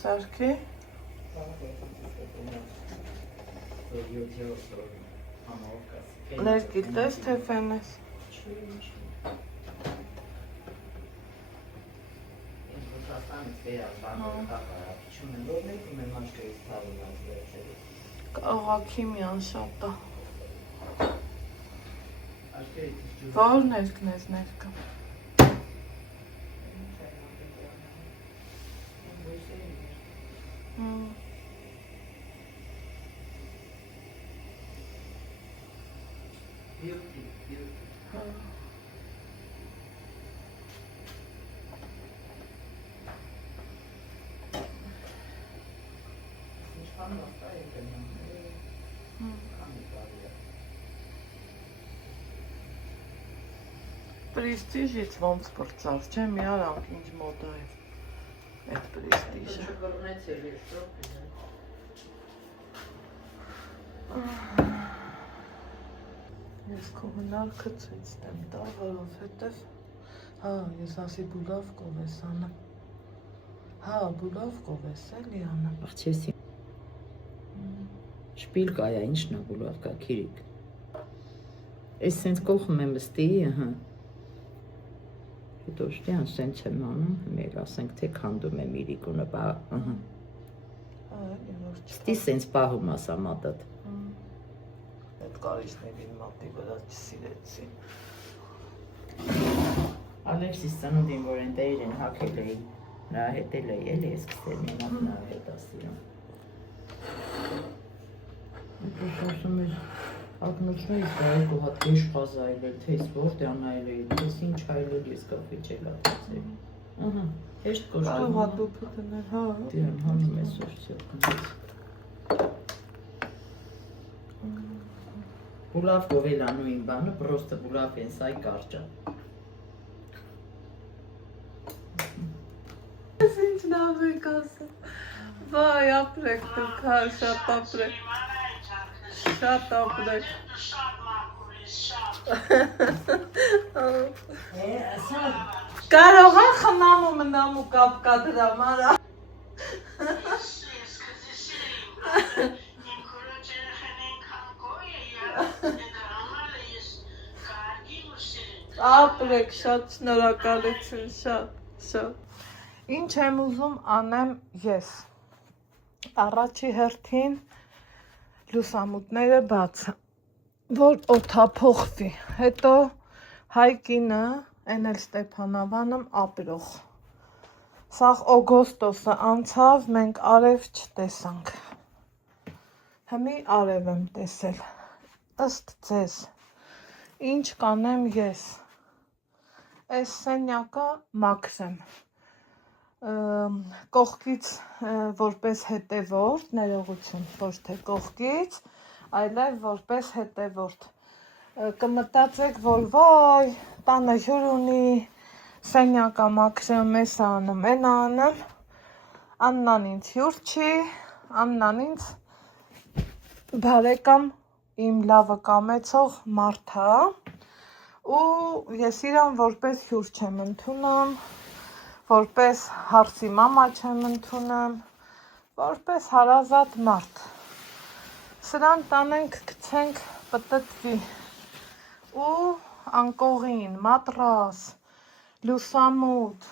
Սարքի։ Ներկիլ տես թե ֆենես։ Աղաքիմյան շատ է։ Որ ներկն ես ներկը։ Պրիստիժից ոնց պրծավ, չէ մի արանք ինձ մոտ է այդ պրիստիժը։ Ես քո հնարքը ցույց տեմ տա, որովհետև հա, ես ասի բուլավ կովես անեմ։ Հա, բուլավ կովես էլի անեմ։ Աղջեսի շպիլկա է, ինչն է բուլավ կա, քիրիկ։ Ես սենց կողմ եմ ստի, հա։ Հետո շտյան սենց եմ անում, մեր ասենք թե քանդում եմ իրիկունը, բա, ըհը։ Ստի սենց պահում ասա մատատ։ Այդ կարիչներին մատի վրա չսիրեցի։ Ալեքսիս ծնունդին, որ են տերին են հակել էի, նրա հետել էի, էլի ես կստեր մենակ նրա հետ ասիրում։ Հետո ասում էր, ակնոցում էի սարեք ու հատ գեշ խազ այլել, թե ես որդ յան այլել, թես ինչ այլել ես կապի չել ատեցել։ Ահա, հեշտ կոշտում։ Ահա հատուպը դներ, հա։ Դիան հանում ես որ չել կնից։ Բուլավ գովել անում իմ բանը, պրոստը բուլավ են սայ կարճա։ Ես ինչ լավ եք ասում, վայ ապրեք դուք, հա, շատ ապրեք, շատ ապրեք։ Կարող է խնամու մնամու կապկա դրա մարա։ Ապրեք, շատ շնորհակալություն, շատ։ Ինչ եմ ուզում անեմ ես։ Առաջի հերթին լուսամուտները բացը, որ օդափոխվի, հետո Հայկինը, են էլ Ստեփանավանում ապրող։ Սաղ օգոստոսը անցավ, մենք արև չտեսանք։ Հիմի արև եմ տեսել, ըստ ձեզ, ինչ կանեմ ես, այս սենյակը մաքրեմ, կողքից որպես հետևորդ, ներողություն, ոչ թե կողքից, այլև որպես հետևորդ, կմտածեք, որ վայ, տանը հյուր ունի, սենյակա մաքրեմ, ես անում, են անում, Աննան ինձ հյուր չի, Աննան ինձ բարեկամ իմ լավը կամեցող մարդ է, ու ես իրան որպես հյուր չեմ ընդունում, որպես հարցի մամա չեմ ընդունում, որպես հարազատ մարդ։ Սրան տանենք, գցենք, պտտվի ու անկողին, մատրաս, լուսամուտ,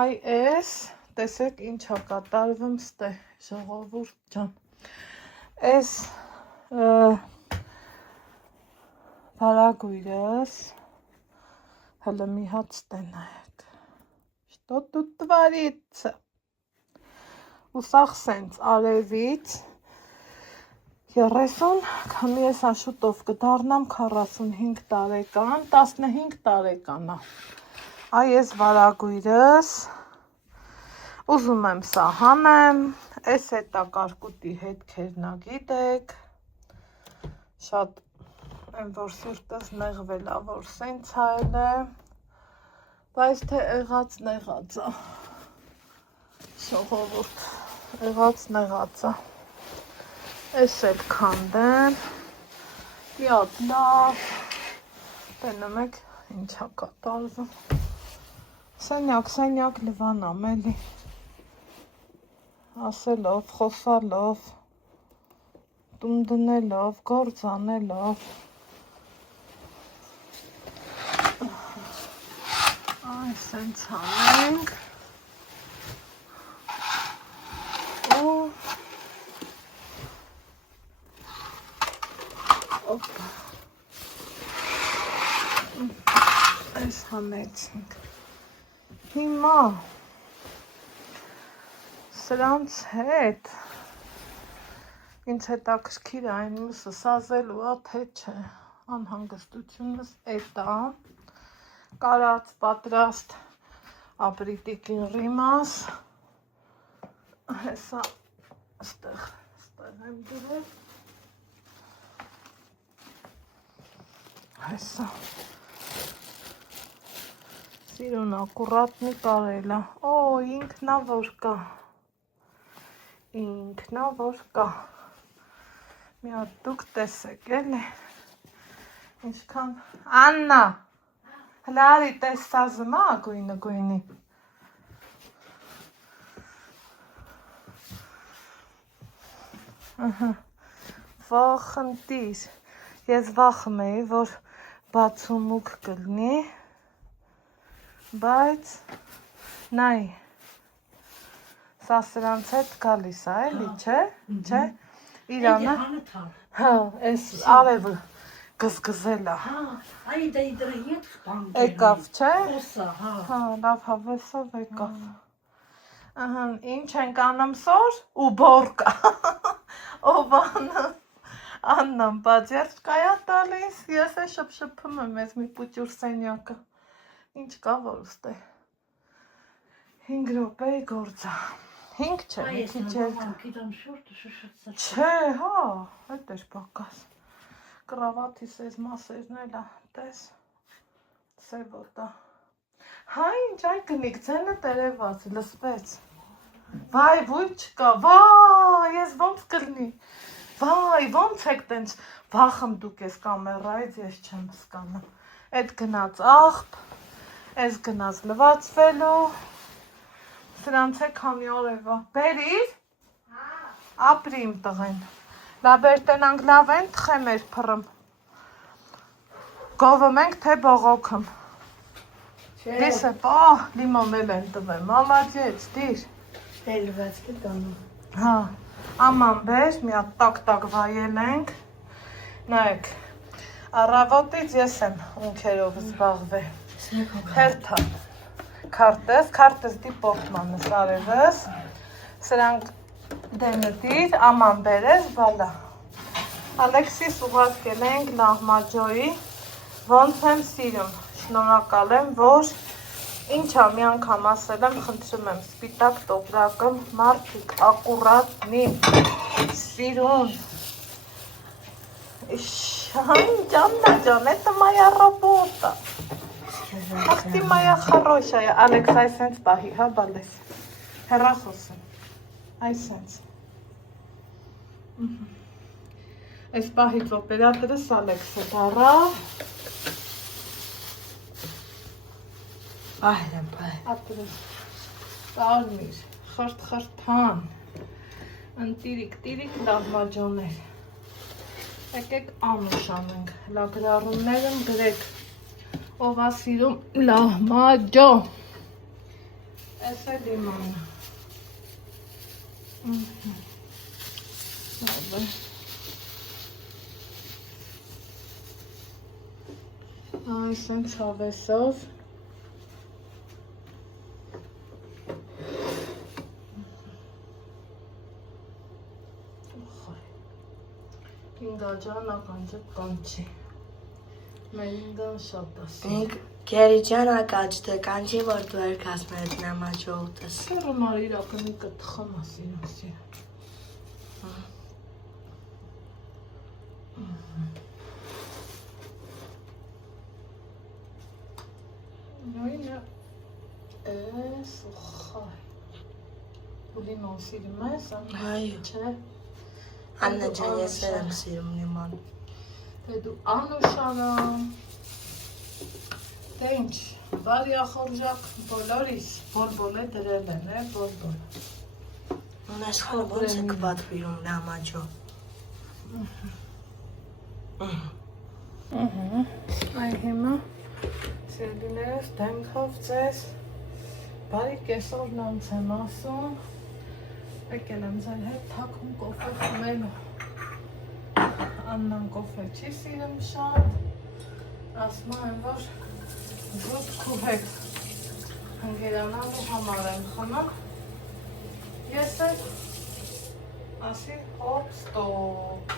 այ ես, տեսեք ինչա կատարվում ստե, ժողովուրդ ջան, ես վարագույրս, հլը մի հատ ստենայեք, что тут творится, ու սաղ սենց արևից, 30, քանի ես աշուտով կդառնամ 45 տարեկան, 15 տարեկան է, այ ես վարագույրս, ուզում եմ սահանեմ, ես հետակարկուտի հետքերնա գիտեք, շատ եմ որ սիրտս նեղվել է, որ սենց հայել է, բայց թե եղած նեղած է, ժողովուրդ, եղած նեղած է, ես էլ քանդեմ, մի հատ լավ, տենում եք ինչա կատարվում, սենյակ լվանամ էլի, ասելով, խոսալով, տուն դնելով, գործ անելով։ Այս սենց անենք։ Ու օպա։ Այս հանեցինք։ Հիմա սրանց հետ ինձ հետաքրքիր այն մյուսը սազելու ա թե չէ, անհանգստությունս էտ ա, կարած պատրաստ ապրիտիկին ռիմաս, հեսա ստեղ եմ դրել, հեսա, սիրուն ակուրատնի կարելա, օ ինքնա որ կա, մի հատ դուք տեսեք էլի, ինչքան, Աննա, հլարի տես սազմա գույնի, վախնդիր, ես վախում էի, որ բացումուկ կլնի, բայց նայ, սա սրանց հետ գալիս ա էլի, չէ, իրանը, հա, ես արևը գզգզել ա, Այ դա իդրը ետ բանկ եկավ, չէ, հա, լավ հավեսով եկավ, ինչ ենք անեմ սոր ու բոր կա, ով Աննան բաջերճկայա տալիս, ես է շպշպում եմ ես մի պուճուր սենյակը, ինչ կա որ ուստե, 5 րոպեի գործա, 5 չէ, մի քիչ չէ, հա, այդ էր պակաս, կրավաթի սեզ մասերն էլ ա, տես, սևոտա, հա ինչ այ կնիկ, ձենը տերևաց, լսվեց, վայ, վույլ չկա, վայ, ես ոնց կլնի, վայ, ոնց եք տենց վախում դուք ես կամերայից, ես չեմ սկանում, էդ գնաց աղբ, ես գնաց լվացվելու, սրանց է քանի օրևա, բերիր, ապրի իմ տղեն, լաբեր տենանք լավ են, թխեմ էր պրմ, գովում ենք թե բողոքım, դիսը, լիմոն էլ են տվեմ, մալաջեց, դիր, Լվաց կը տանում, հա, Աման բեր, մի հատ տակ վայել ենք, նայեք, առավոտից ես եմ ունքերով զբաղվել, հերթա, քարտես դի պորտմանս արևս, սրանք դենտիր, աման բերես, բալա, Ալեքսիս ուղարկել ենք լահմաջոյի, ոնց եմ սիրում, շնորհակալ եմ, որ Ինչա մի անգամ ասել եմ, խնդրում եմ, սպիտակ տոպրակը մարդիկ ակուրատնի, սիրուն, Жанна, это моя работа, ах ты моя хорошая, Ալեքս այսենց պահի, հա բալես, հեռախոս եմ, այսենց, այս պահից օպերատորս Ալեքսը դառա, Այրեմ, Ապրես, կարմիր, խրտ-խրտան, ընտիրիկ լահմաջոներ, եկեք անուշ անենք, լագրառումներ եմ գրեք, ով ա սիրում լահմաջո, ես է լիմանը, այս եմ շավեսով, Ինգաջան ականջը կանչի, մերինգան շատ ասի։ Գերիջան ակաջդը կանչի, որ դու էր կասմերդ նամաջողտս։ Սերը մար իրակնի կտխամ ասի։ Նույնը ես ու խայ։ Ու լիմոն սիրում ես, Այո։ չէ։ Աննա ջան, ես եմ սիրում լիմոն։ Դե դու անուշանամ, դե ինչ, բարի ախորժակ բոլորիս, բոլ է դրել են, բոլ։ Ունես խոլ ոնց է կպատվիրում նամաճո։ Այ հիմա սերդիներս դեմքով ձեզ բարի կեսօրն անց եմ ասում, եկել եմ ձեր հետ թաքում կոֆե խմելու, Աննան կոֆե չի սիրում շատ, ասում եմ, որ զուտ կուհեք հնգերանալու համար եմ խմում, ես էլ ասի հոպ ստոպ,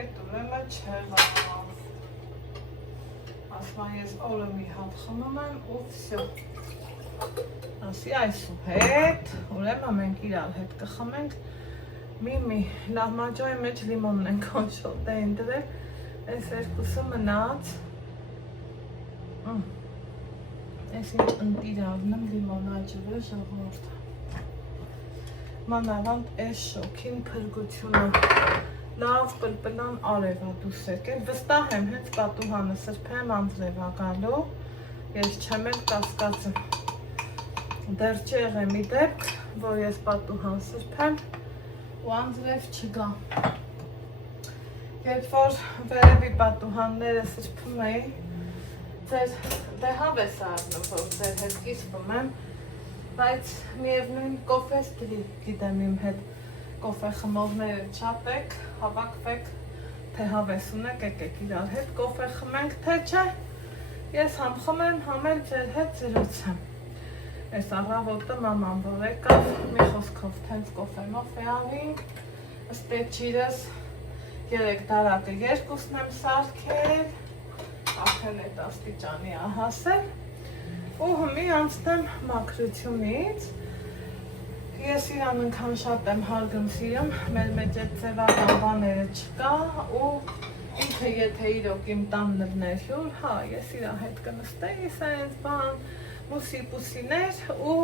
այդ ուրեմն չեղավ, ասում ես օրը մի հատ խմում եմ ու վսյո, ասի այսու հետ, ուրեմն մենք իրար հետ կխմենք, մի լահմաջոյի մեջ լիմոնն ենք օնշոտ էին դրել, այս երկուսը մնաց, այս ինչ ընտիրավն եմ լիմոնաջվը ժողորդ, մանավանդ այս շոքին պրգությունը, լավ պլպլան արև ա դուս եկել, վստահ եմ հենց պատուհանը սրբեմ անձրև ա գալու, ես չեմ էլ կասկածը, դեռ չի եղե մի դեպք, որ ես պատուհան սրբեմ, ու անձրև չգա, երբ որ վերևի պատուհանները սրբում էի, ձեր դե հավես արնում, որ ձեր հետ կիսվում եմ, բայց միևնույն կոֆես գիտեմ իմ հետ, կոֆե խմողները չապեք, հավաքվեք, թե հավես ունեք, եկեք իրար հետ կոֆե խմենք, թե չէ, ես համ խմեմ, համ էլ ձեր հետ զրուցեմ, այս առավոտը մաման որ եկավ, մի խոսքով թենց կոֆե մոֆե ավինք, ըստ էջիրս 3 դարակը երկուսն եմ սարքել, արդեն այդ աստիճանի ա հասել, ու հմի անցնեմ մաքրությունից, ես իրան ընքան շատ եմ հարգում սիրում, մեր մեջ այդ ձևական բաները չկա, ու ինքը եթե իրոք իմ տան նրներ հյուր, հա, ես իրա հետ կնստեի, սենց բան, մուսի-պուսիներ ու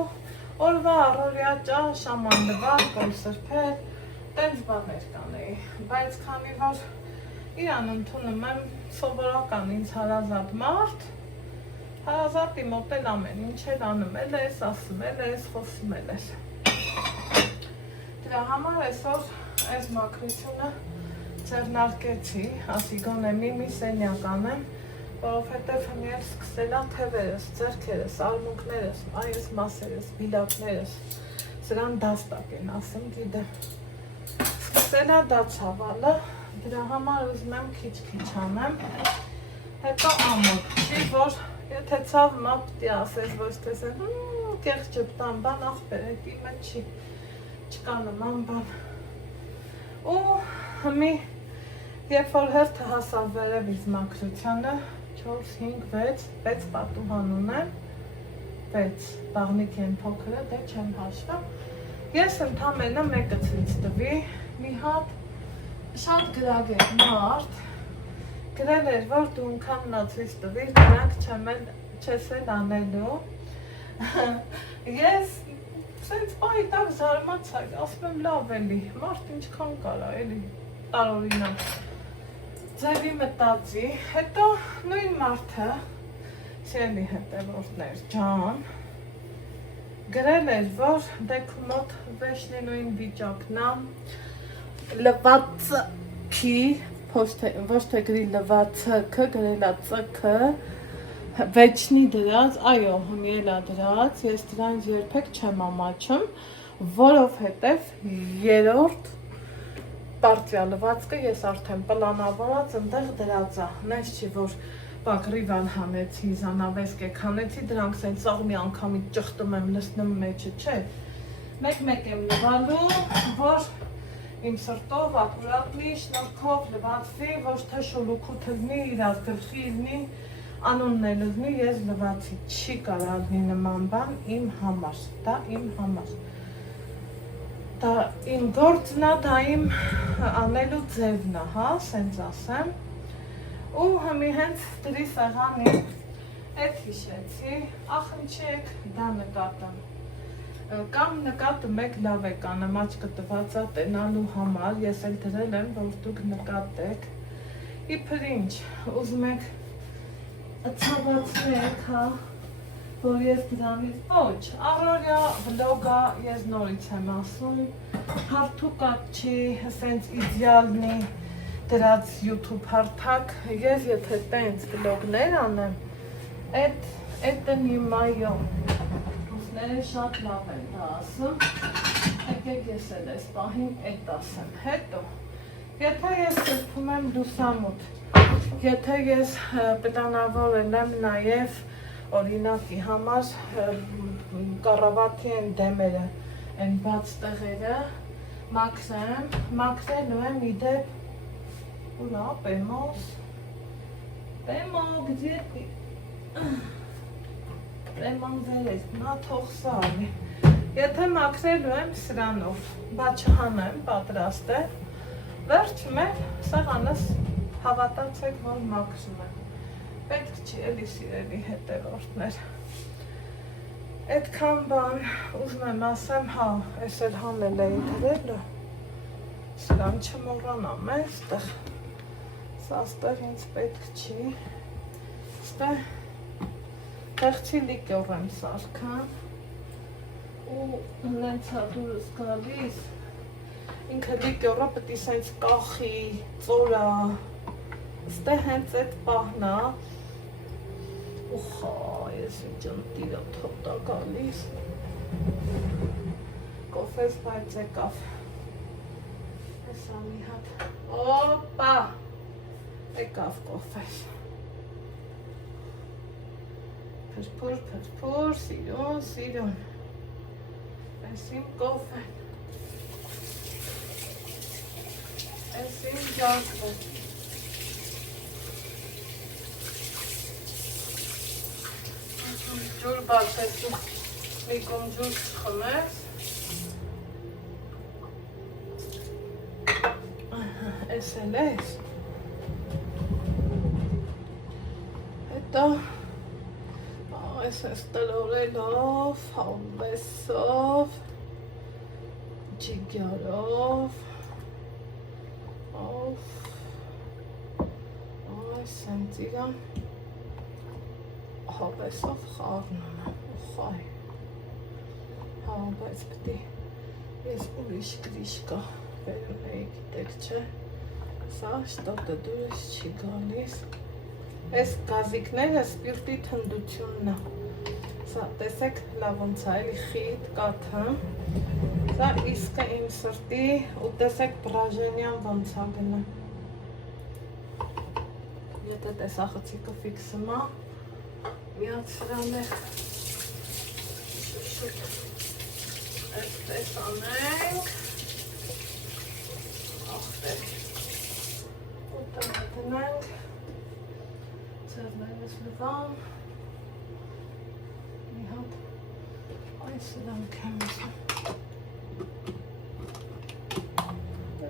օրվա առօրյա ճաշ, ամաննվար, կոլսրբեր, տենց բաներ կանեի, բայց քանի որ իրան ընդունում եմ սովորական ինձ հարազատ մարդ, հարազատի մոտ էլ ամեն ինչ էլ անում էլ ես, ասում էլ ես, խոսում էլ ես։ Դրա համար այսօր այս մաքրությունը ձեռնարկեցի, ասի գոնե մի սենյակ անեմ, որովհետև հմի էլ սկսելա թևերս, ձեռքերս, արմունկներս, այս մասերս, բիլակներս, սրան դաստակ են ասում, գիտեմ, սկսելա դա ցավալը, դրա համար ուզում եմ քիչ-քիչ անեմ, հետո ամոթ, չի որ եթե ցավ մա պիտի ասես, ոչ թե սեն կեղջ ճպտան բան, ախպեր, այդ իմը չկա նման բան, ու հմի երբ որ հերթը հասավ վերևից մաքրությանը, 4, 5, 6 պատուհան ունեմ, 6 բաղնիկ են փոքրը, դե չեմ հաշվում, ես ընդամենը մեկը ցույց տվի, մի հատ շատ գրագետ մարդ, գրել էր, որ դու ընքան նա ցույց տվիր, դրանք չես էլ անելու, ես սենց պայի տակ զարմացա, ասում եմ լավ էլի, մարդ ինչքան կարա, էլի, տարօրինակ, ձևի մտածի, հետո նույն մարդը, սիրելի հետևորդներ ջան, գրել էր, որ դեքու մոտ վեշնի նույն վիճակն ա, լվացքի, ոչ թե գրի լվացքը, գրել ա ծքը, վեճնի դրած, այո, հմի էլ ա դրած, ես դրանց երբեք չեմ ամաչում, որովհետև երրորդ պարտիա լվացքը ես արդեն պլանավորած ընդեղ դրած ա, նես չի, որ բակրիվան հանեցի, զանավեսկ եք հանեցի, դրանք սենց աղ մի անգամի ճղտում եմ լսնում մեջը, չէ, մեկ եմ լվալու, որ իմ սրտով, ակուրատնի, շնորքով լվացվի, ոչ թե շոլուքու թվնի, իրար գլխի իրնի, անունն է լզնի, ես լվացի, չի կարալնի նման բան իմ համար, դա իմ համար, դա իմ գործն է, դա իմ անելու ձևն է, հա, սենց ասեմ, ու հմի հենց դրի սեղանի էդ հիշեցի, ախնչեք, դա նկատեմ, կամ նկատում եք լավ եք անեմ, աչկը տվածա տենալու համար, ես էլ դրել եմ, որ դուք նկատեք, իբր ինչ, ուզում եք ցավացնեք, հա, որ ես դրանից ոչ, առօրյա վլոգա ես նորից եմ ասում, հարթուկակ չի, ասենց իդեալնի դրած YouTube հարթակ, ես եթե տենց վլոգներ անեմ, այդ նի մայո, ռուսները շատ լավ են դա ասում, եկեք ես էլ ես պահին այդ ասեմ, հետո, եթե ես սրբում եմ լուսամուտ, եթե ես պտանավորել եմ նաև օրինակի համար կառավատի են դեմերը, են բաց տեղերը, մաքրելու եմ իդեպ, ուրա, պեմոս, գձի պեման վերես, նա թող սալի, եթե մաքրելու եմ սրանով, բա չհանեմ, պատրաստ է, վերջ մեր սեղանս հավատացեք, որ մաքրում եմ, պետք չի էլի սիրելի հետևորդներ, այդքան բան ուզում եմ ասեմ, հա, ես էլ հանել էի դրելը, սրան չմոռանամ է, ստեղ, սա ստեղ ինձ պետք չի, ստեղ Տեղցի լիկյոր եմ սարքան ու նենց հատուրս գալիս, ինքը լիկյորը պտի սենց կախի, ծորա, ստե հենց այդ պահնա, ու խա, ես ինջան տիրա թոտա գալիս, կոֆես բայց եկավ, ես ամի հատ, օպա, եկավ կոֆես, Փրփուր, սիրուն, այս իմ կոֆեն, այս իմ ջակվեն, ջուր բացեցու, մի կոմ ջուր չխմես, այս էլ ես, հետո, Այս ես տրորելով, հավեսով, ջիգյարով, այս ենք իրան, հավեսով խաղնում եմ, ուխայ, հա, բայց պտի, ես ուրիշ գրիշկա վերում էի գիտեք չէ, սա շտոտը դուրս չի գալիս, Այս գազիկները սպիրտի թնդությունն է, սա տեսեք լավ ոնց է, էլի խիտ, կաթը, սա իսկը իմ սրտի ու տեսեք բրաժենյան ոնց է գնը, եթե տեսախցիկը ֆիքսում է, միած սրան է, շուշուտ, այսպես անենք, աղտեր, ուտը մտնենք, Ձերներս լվամ, մի հատ այս սրանք եմ ասում,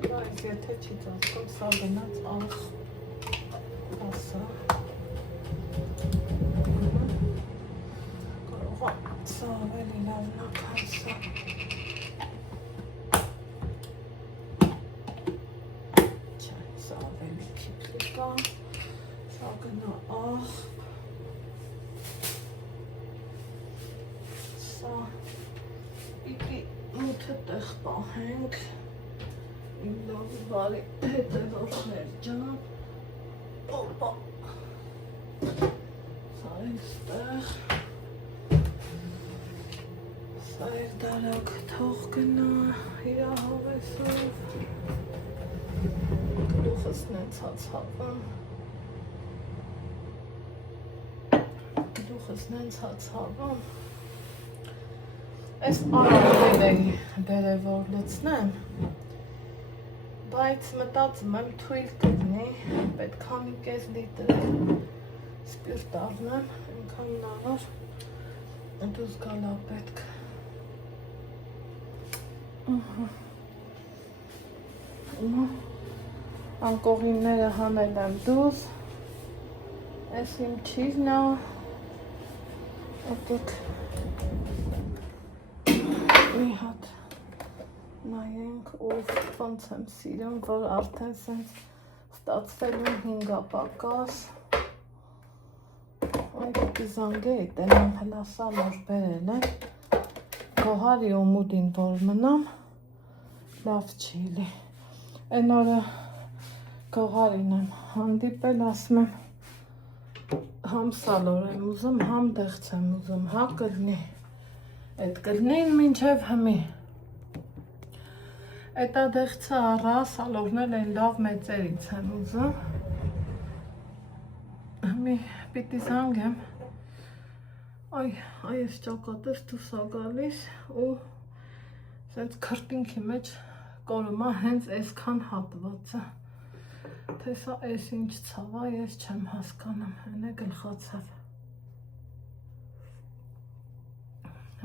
բայց եթե չի ծածկում, սա գնաց աղ ասա, կարող է սա ավելի լավնակ հասա, չէ, սա ավելի քիպլիկա, Սա գնա աղ, սա պիտի մութը տեղ պահենք, իմ լավ բարի հետևորդներ ջան, օպա, սա այստեղ, սա էր դարակ թող գնա, իրա հավեսով, գլուխս նեցած հապան, Գլուխս նենց հացավում, այս արարվել էի բերև որ լծնեմ, բայց մտածում եմ թույլ կգնի, պետք է մի կես լիտր սպիրտ առնեմ, ինքան նավար, դուզ գալա պետք, անկողինները հանել եմ դուզ, այս իմ չիզն է, Ոտեք մի հատ նայենք ով ոնց եմ սիրում, որ արդեն սենց ստացվելու 5 պակաս, Այդ զանգե տենան հլասա որ բերել են գոհարի օմուդին որ մնամ լավ չի լի Այն օրը գողարին եմ հանդիպել ասում եմ համ սալոր եմ ուզում համ դեղց եմ ուզում հա կլնի Այդ կլնին մինչև հմի Այդ ադեղցը առա սալորներ են լավ մեծերից եմ ուզում Հմի պիտի զանգեմ Այ ես ճակատս դուս ա գալիս ու սենց քրտինքի մեջ կորումա հենց այսքան հատվածը Թե սա այս ինչ ցավա ես չեմ հասկանում հենե գլխացավ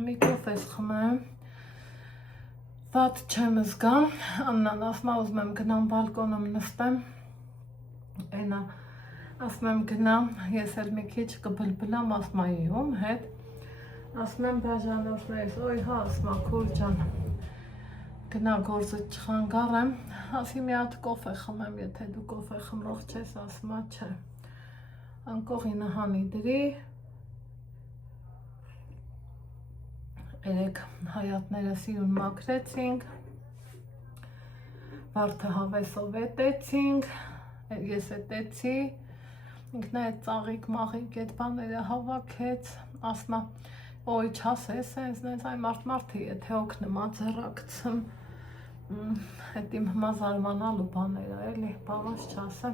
Մի կոֆես խմեմ Վատ չեմ զգամ Աննան ասմա ուզում եմ գնամ բալկոնում նստեմ Այնա ասում եմ գնամ ես էլ մի քիչ կբլբլամ ասմայի ում հետ ասում եմ բաժանորդներս օй հա ասմա քուր ջան Գնա գործը չխանգարեմ, ասի մի հատ կոֆե խմեմ, եթե դու կոֆե խմող չես, ասմա չէ Անկողինը հանի դրի Երեք հայատները սիրուն մաքրեցինք Վարդը հավեսով էտեցինք Ես էտեցի Ինքն է ծաղիկ մաղիկ այդ բաները հավաքեց Ասմա Ոյ չասես ես այ մարդի եթե օգնմա ձեռակցım Հետ իմ հմազարմանալու բաները էլի բավաս չասեմ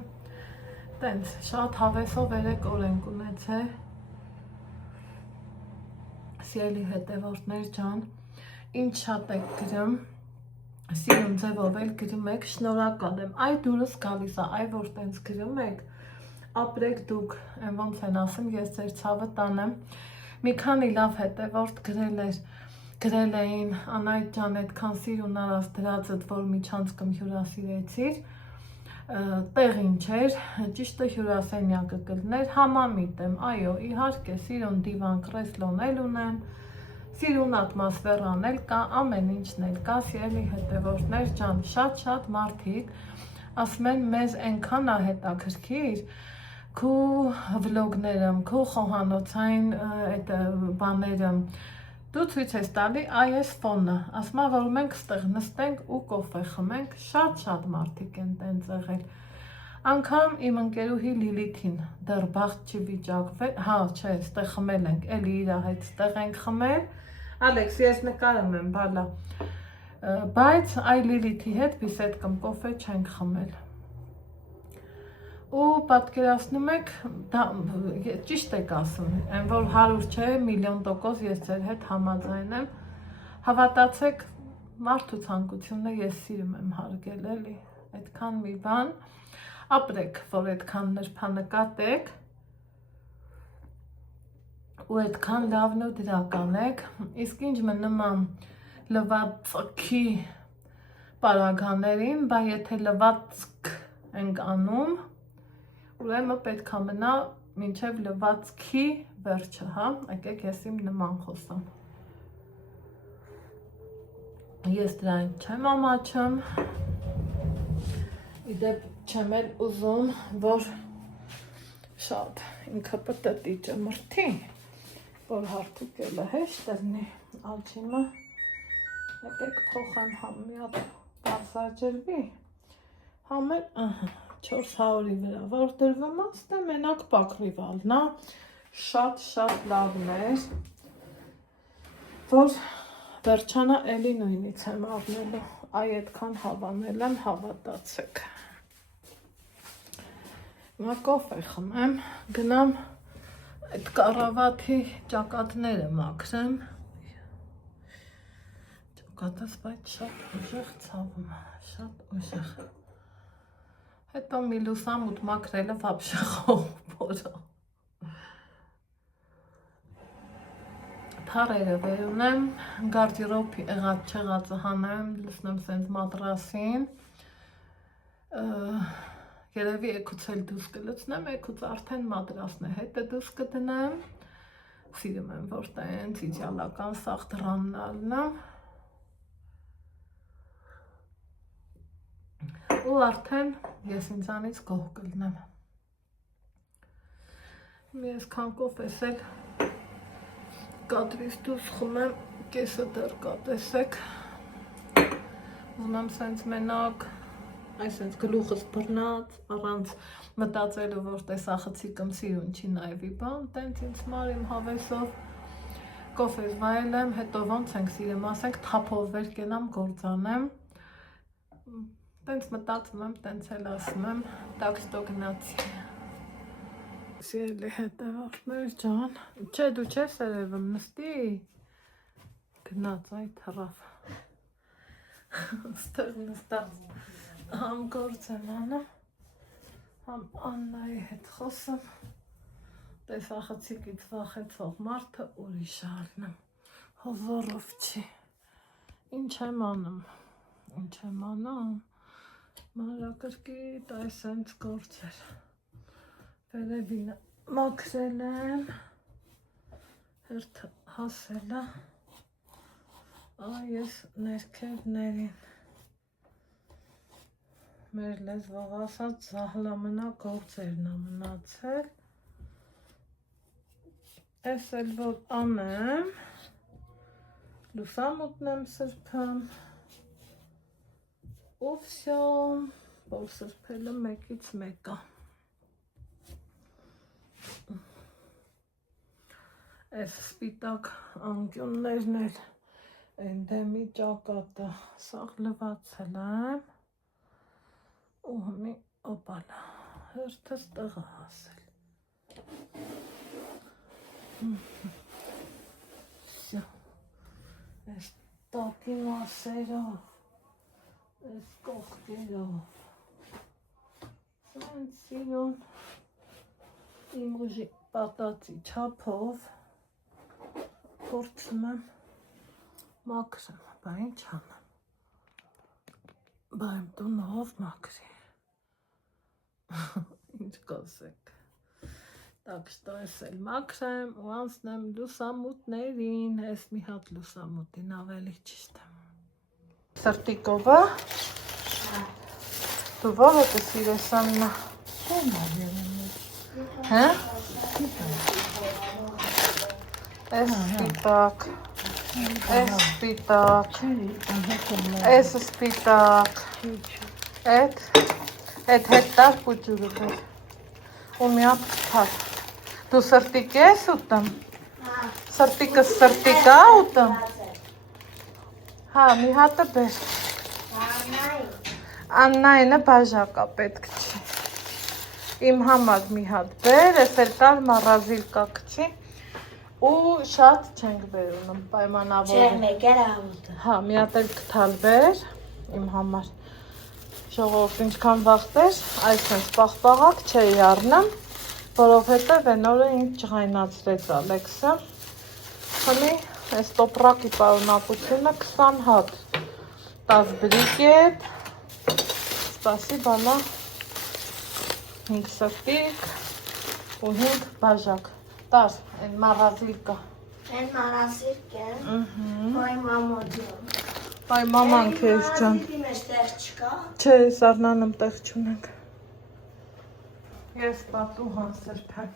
Տենց շատ հավեսով երեք օր ենք ունեցել Սիրելի հետևորդներ ջան Ինչ շատ եք գրում Սիրուն ձևով էլ գրում եք Շնորհակալ եմ Այ դուրս գալիս է Այ որ տենց գրում եք Ապրեք դուք Են ոնց են ասում ես ձեր ցավը տանեմ Մի քանի լավ հետևորդ գրել էին Անայդ ջան այդքան սիրուն արած դրածդ որ միջանցքım հյուրասիրեցիր Տեղին չէր ճիշտը հյուրասենյակը կլներ համամիտ եմ այո իհարկե սիրուն դիվան կրեսլոն էլ ունեմ Սիրուն ատմոսֆերան էլ կա ամեն ինչն էլ կա սիրելի հետևորդներ ջան շատ մարդիկ ասում են մեզ այնքան է հետաքրքիր Քու վլոգներım, քու խոհանոցային այդ բաները Դու ցույց ես տալի այս ֆոնը, ասма որ մենք ստեղ նստենք ու կոֆե խմենք, շատ մարդիկ են տենց եղել Անգամ իմ ընկերուհի Լիլիթին դեռ բախտ չի վիճակվել, հա չէ, ստեղ խմել ենք, էլի իր հետ ստեղ ենք խմել Ալեքս, ես նկարում եմ, բալա Բայց այ Լիլիթի հետ բիսեդկում կոֆե չենք խմել Ու պատկերացնում եք, ճիշտ եք ասում, այն որ 100 չէ, միլիոն տոկոս ես ձեր հետ համաձայն եմ, հավատացեք, մարդու ցանկությունը ես սիրում եմ հարգել, էլի, այդքան մի բան, ապրեք, որ այդքան նրբանկատ եք, ու այդքան լավն ու դրական եք, իսկ ինչ մնում լվացքի պարագաներին, բա եթե լվացք ենք անում, Ուրեմն պետք է մնա մինչև լվացքի վերջը, հա, եկեք ես իմ նման խոսամ Ես դրան չեմ ամաչում Իդեպ չեմ էլ ուզում, որ շատ ինքը պտտի ճմրթի որ հարթուկելը հեշտ դրնի ալջիմը եկեք թողեմ համ մի հատ բարձաջրվի համ էլ 400-ի վրա, որ դրվում աստե մենակ պակրիվալ, նա շատ լավն էր, որ վերջանա էլի նույնից եմ ավնելու, այ այդքան հավանել եմ, հավատացեք։ Հիմա կոֆե խմեմ, գնամ այդ կառավաթի ճակատները մաքրեմ, ճակատս բայց շատ ուժեղ ցավում է, շատ ուժեղ Հետո մի լուսամուտ մաքրելը վաբշե խողբորա Թարերը վերունեմ, գարդիրոպի եղած չեղածը հանեմ, լուսնեմ սենց մատրասին Երևի էքուց էլ դուս կլցնեմ, էքուց արդեն մատրասն է հետը դուս կդնեմ Սիրում եմ, որ տենց իդեալական սաղ դրաննալն եմ Ու արդեն ես ինձանից գոհ կլնեմ Մի այսքան կոֆես էլ կադրից դուրս խմեմ, կեսը դեռ կա, տեսեք։ Ուզում եմ սենց մենակ, այսենց գլուխս բռնած, առանց մտածելու, որ տեսախցիկը սիրուն չի նայվի բան, տենց ինձ մարիմ հավեսով կոֆես վայելեմ, հետո ոնց ենք սիրեմ, ասենք թափով վեր կենամ գործանեմ, տենց մտածում եմ, տենց էլ ասում եմ, так что գնացի։ Սիրելի հետևորդներ ջան, չէ դու չես երևում, նստի, գնաց այ թռավ, ստեղ նստած, համ գործ եմ անում, համ Աննայի հետ խոսում, տեսախցիկից վախեցող մարդը ուրիշ առնեմ, հովորով չի, ինչ եմ անում, մանրակրկիտ այսենց գործեր, վերևինը մաքրել եմ, հերթը հասել է, այս ներքևներին, մեր լեզվով ասած զահլամնա գործերն է մնացել, Ես էլ որ անեմ, լուսամուտն եմ սրբեմ, ու վսյո, որ սրբելը մեկից մեկա։ Ես սպիտակ անկյուններն էլ են դեմի ճակատը սաղ լվացել եմ, ու հմի օպալա, հերթս տեղը հասել։ Всё. Այս տակի մասերով, այս կողքերով, սենց սիրուն իմ ուժի պատածի չափով փորձում եմ մաքրեմ, բա ինչ անեմ, բա իմ տունը ով մաքրի, ինչ կասեք։ Так что ես էլ մաքրեմ ու անցնեմ լուսամուտներին, ես մի հատ լուսամուտին ավելի ճիշտ եմ։ Սրտիկովը, դու որը կսիրես Աննա։ Հա? Ես սպիտակ, ես սպիտակ, էդ հետ տար պուջուրը բեր, ու մի հատ կթար։ Դու սրտիկ ես ուտում, սրտիկս սրտիկա ուտում, հա, մի հատը բեր, Աննայինը բաժակա պետք չի, իմ համար մի հատ բեր, ես էլ կար մառազիլկա կչի, ու շատ չենք բերունում, պայմանավոր Չէ, մեկ էր ավուտը։ Հա, մի հատ էլ կթալ բեր, իմ համար, ժողովուրդ ինչքան վախտեր, այսպես պաղպաղակ չէի առնեմ, որովհետև այն օրը ինձ ջղայնացրեց Ալեքսը, խմի, այս տոպրակի պարունակությունը 20 հատ, 10 բրիկետ, սպասի բալա, 5 սրտիկ ու 5 բաժակ, տար, այն մառազիլկա։ Են մարասիրկ են, ոյ մամոջում։ Այ մաման քեզ ջան։ Մարասիրկի մեջ տեղ չկա։ Չէ, սառնանում տեղ չունենք։ Ես պատուհան սրբեմ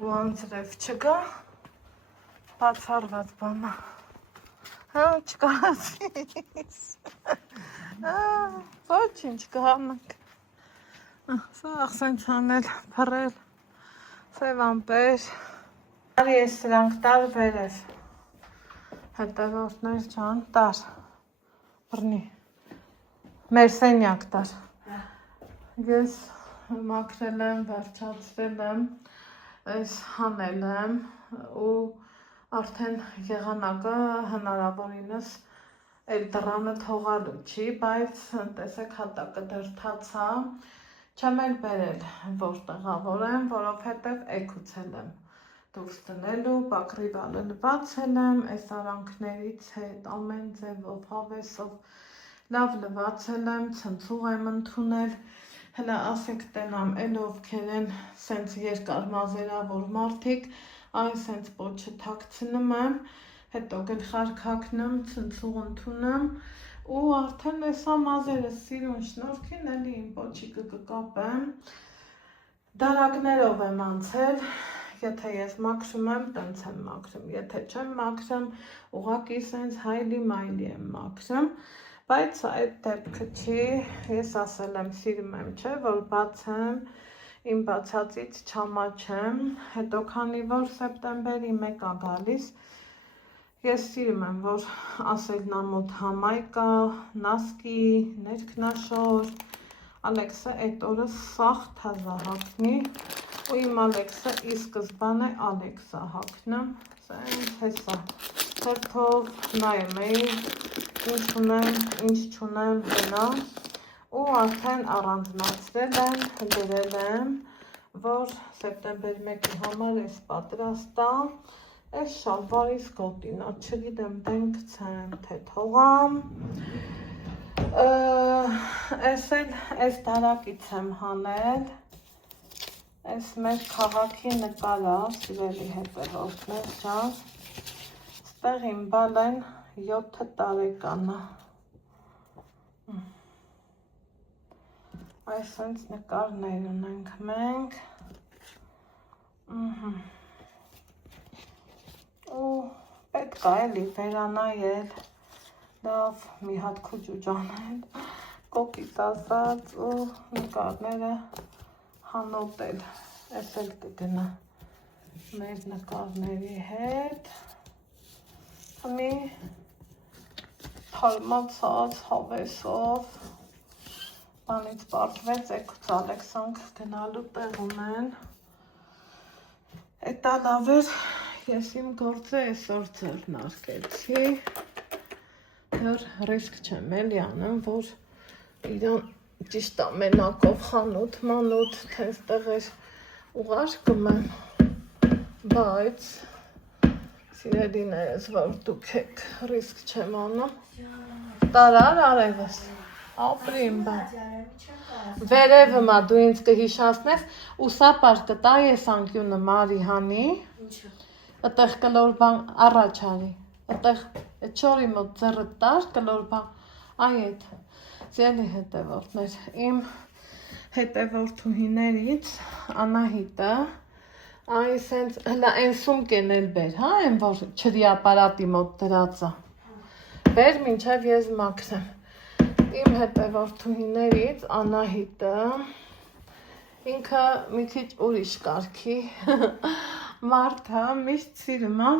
ու անձրև չկա, բացառված բանա, հա չկարացիս, ոչինչ կհանենք, սա աղսեն չանել, պրել, սև ամպեր, ես սրանք տար վերև, հետևորդներ ճան տար, բրնի, մեր սենյակ տար, ես մաքրել եմ, վերջացրել եմ, այս հանել եմ ու արդեն եղանակը հնարավորինս էլ դռանը թողալու չի, բայց տեսեք հատակը դրթացա, չեմ էլ բերել, որ տեղավորեմ, որովհետև էգուցել եմ դուրս տնելու, բակրիվալը լվացել եմ, այս արանքներից հետ ամեն ձևով, հավեսով լավ լվացել եմ, ցնցուղ եմ ընդունել, հլա ասեք տենամ, էլ ովքեր են սենց երկար մազերավոր մարդիկ, այն սենց պոչը թաքցնում եմ, հետո գլխարկ հագնում, ցնցուղ ընդունում ու արդեն էսա մազերը սիրուն շնորհքին էլի իմ պոչիկը կկապեմ, դարակներով եմ անցել, եթե ես մաքրում եմ, տենց եմ մաքրում, եթե չեմ մաքրում, ուղղակի սենց հայլի մայլի եմ մաքրում, բայց այդ դեպքը չի, ես ասել եմ, սիրում եմ, չէ, որ բացեմ, իմ բացածից չամաչեմ, հետո քանի որ սեպտեմբերի 1 է գալիս, ես սիրում եմ, որ ասելնամոտ համայկա, նասկի, ներքնաշոր, Ալեքսը այդ օրը սաղ թազա հագնի, ու իմ Ալեքսը ի սկզբանե Ալեքսա հագնում, սենց հեսա, թերթով նայում էի, ինչ ունեմ, ինչ չունեմ հենա, ու արդեն առանձնացրել եմ, դրել եմ, որ սեպտեմբեր 1-ի համար ես պատրաստա, այս շալվարիս գոտինա, չգիտեմ դեն գցեմ, թե թողամ, այս դարակից եմ հանել, այս մեր քաղաքի նկարա, սիրելի հետևորդներ ջան, ստեղ իմ բալեն 7 տարեկանը, այսենց նկարներ ունենք մենք, ու պետք է էլի վերանայել, լավ մի հատ քուջուջ անել, կոպիտ ասած ու նկարները հանոտել, ես էլ կգնա մեր նկարների հետ, մի թարմացած հավեսով, բանից պարտվեց էքուց Ալեքսանք գնալու տեղ ունեն, էտա լավ էր, ես իմ գործը այսօր ձեռնարկեցի, որ ռիսկ չեմ էլի անում, որ իրան ճիշտ ամենակով խանութ, մանութ, թենց տեղեր ուղարկում եմ, բայց սիրելիներս, որ դուք եք ռիսկ չեմ անում, տարար արևս, ապրիմ բան, վերևը մա դու ինձ կհիշասնես, ու սապար կտա ես անկյունը Մարիհանի, ըտեղ կլոր բան առաջ արի, ըտեղ չորի մոտ ձեռը տար, կլոր բան, այ էդ, ձելի հետևորդներ, իմ հետևորդուհիներից Անահիտը, այ սենց, հլա են սումկեն էլ բեր, հա, են որ չրի ապարատի մոտ դրածա, բեր մինչև ես մաքրեմ, իմ հետևորդուհիներից Անահիտը, ինքը մի քիչ ուրիշ կարգի, մարդը միշտ սիրում է,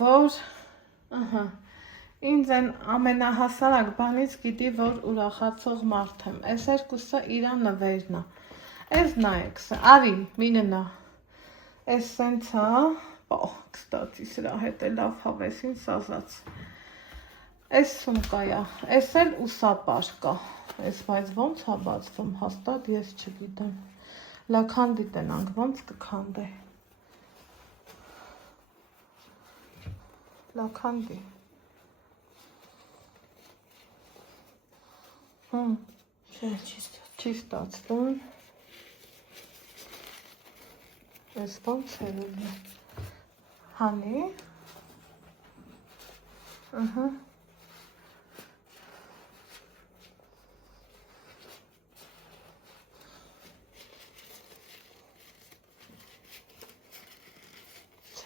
որ, ինձ են ամենահասարակ բանից գիտի, որ ուրախացող մարդ եմ, այս երկուսը իրա նվերն է, այս նայեք, արի, միննա, այս սենց է, կստացի սրա հետ է լավ հավեսին սազած, այս սումկայա, այս էլ ուսապար կա, այս բայց ոնց է բացվում, հաստատ ես չգիտեմ, լաքանդի տնանք, ոնց կքանդե, լաքանդի, չի ստացվում, ես ոնց է լինի, հանի,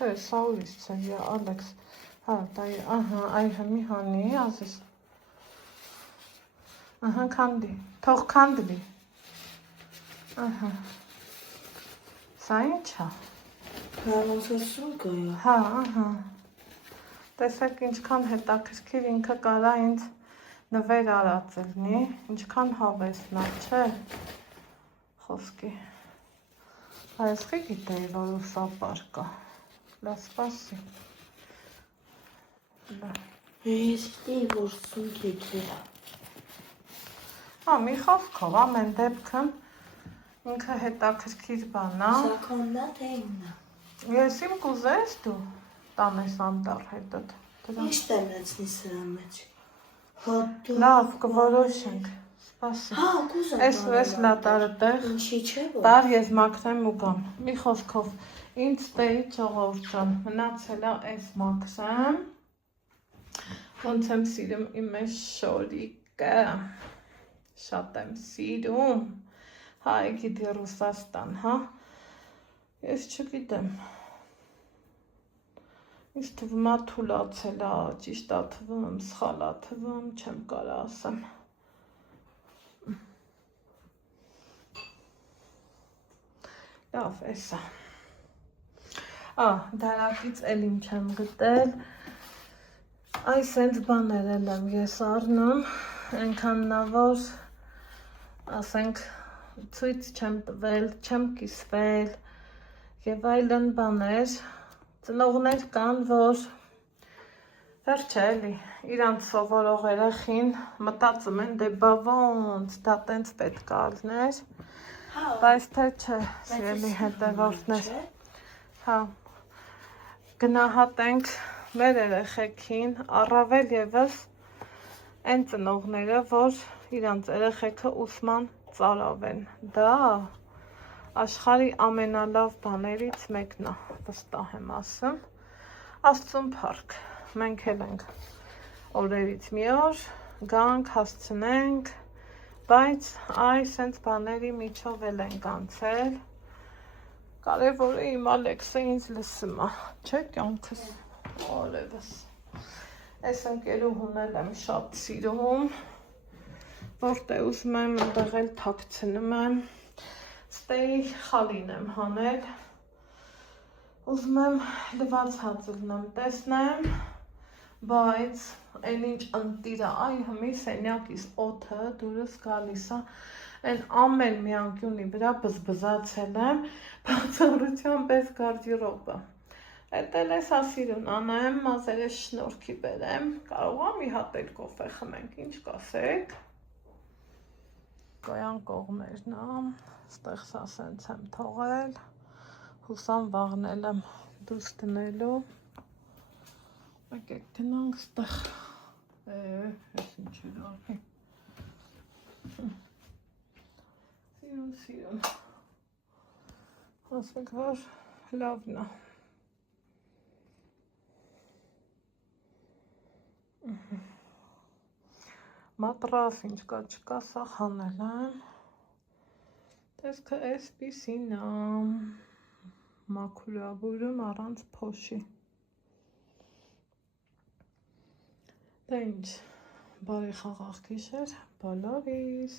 չէ, սա ուրիշ չէ, Ալեքս, հա, այ հմի հանի, ասես, քանդի, թող քանդվի, սա ինչ է, հա, տեսեք ինչքան հետաքրքիր ինքը կարա ինձ նվեր արած լինի, ինչքան հավեսնա, չէ, խոսքի, այսքի գիտեի, որ ուսապար կա, լա սպասի, ես գիտեի, որ սունկ եկել է, հա, մի խոսքով, ամեն դեպքն ինքը հետաքրքիր բան է։ Սակոննա թե իննա։ Ես իմ կուզես դու տանես անտառ հետդ։ Ինչ տնեցնի սրա մեջ։ Լավ, կորոշենք։ Սպասի։ Հա, կուզեմ։ Այս լատարը տեղ։ Ինչի՞ չէ որ։ Տար ես մաքրեմ ու գամ։ Մի խոսքով ինձ տեի ժողովուրդ ջան, մնացել է այս մաքրեմ։ Ոնց եմ սիրում իմ այս շորիկը։ Շատ եմ սիրում, հա, եկիդի Ռուսաստան, հա, Ես չգիտեմ։ Ինձ թվում է թուլացել է, ճիշտ է թվում, սխալ է թվում, չեմ կարող ասեմ։ Լավ, էսա։ Դարակից էլ ինչ եմ գտել։ Այս հենց բաներ եմ ես առնում, այնքաննա որ ասենք ցույց չեմ տվել, չեմ կիսվել եւ այլն բաներ, ծնողներ կան, որ վերջ է էլի, իրանց սովորող երեխին մտածում են դե բա ոնց, դա տենց պետք է ալներ, բայց թե չէ, սիրելի հետևորդներ, գնահատենք մեր երեխեքին, առավել եւս այն ծնողները, որ իրանց երեխեքը ուսման ծարավ են, դա աշխարհի ամենալավ բաներից մեկն է, վստահ եմ ասում, Աստծուն փառք, մենք էլ ենք օրերից մի օր գանք, հասցնենք, բայց այս հենց բաների միջով էլ ենք անցել, կարևորը իմ Ալեքսը ինձ լսում է, չէ՞ կյանքս, օրևս, այս ընկերուհուն էլ եմ շատ սիրում, որտեղ ուզում եմ ընդեղ էլ թաքցնում եմ, ստեյ խալին եմ հանել, ուզում եմ լվաց հաձուլնեմ տեսնեմ, բայց այն ինչ ընտիրը, այ հմի սենյակիս օդը դուրս գալիս է, այն ամեն մի անկյունի վրա բզբզացել եմ, բացառությամբ պես գարդյուրոպը, էդ էլ ես ասիրուն անայեմ, մազերես շնորքի բերեմ, կարող եմ մի հատ էլ կոֆե խմենք, ինչ կասեք, կոյան կողմերն եմ, ստեղ սա սենց եմ թողել, հուսամ վաղնել եմ դուրս դնելու, եկեք գնանք ստեղ, ես ինչ էր արվի, սիրուն, ասեք, որ լավն է, մատրաս ինչ կա չկա, սա խանել եմ, տեսքը էսպիսին եմ, մաքուրավորում առանց փոշի, դե ինչ, բարի խաղաղ գիշեր, բոլորիս,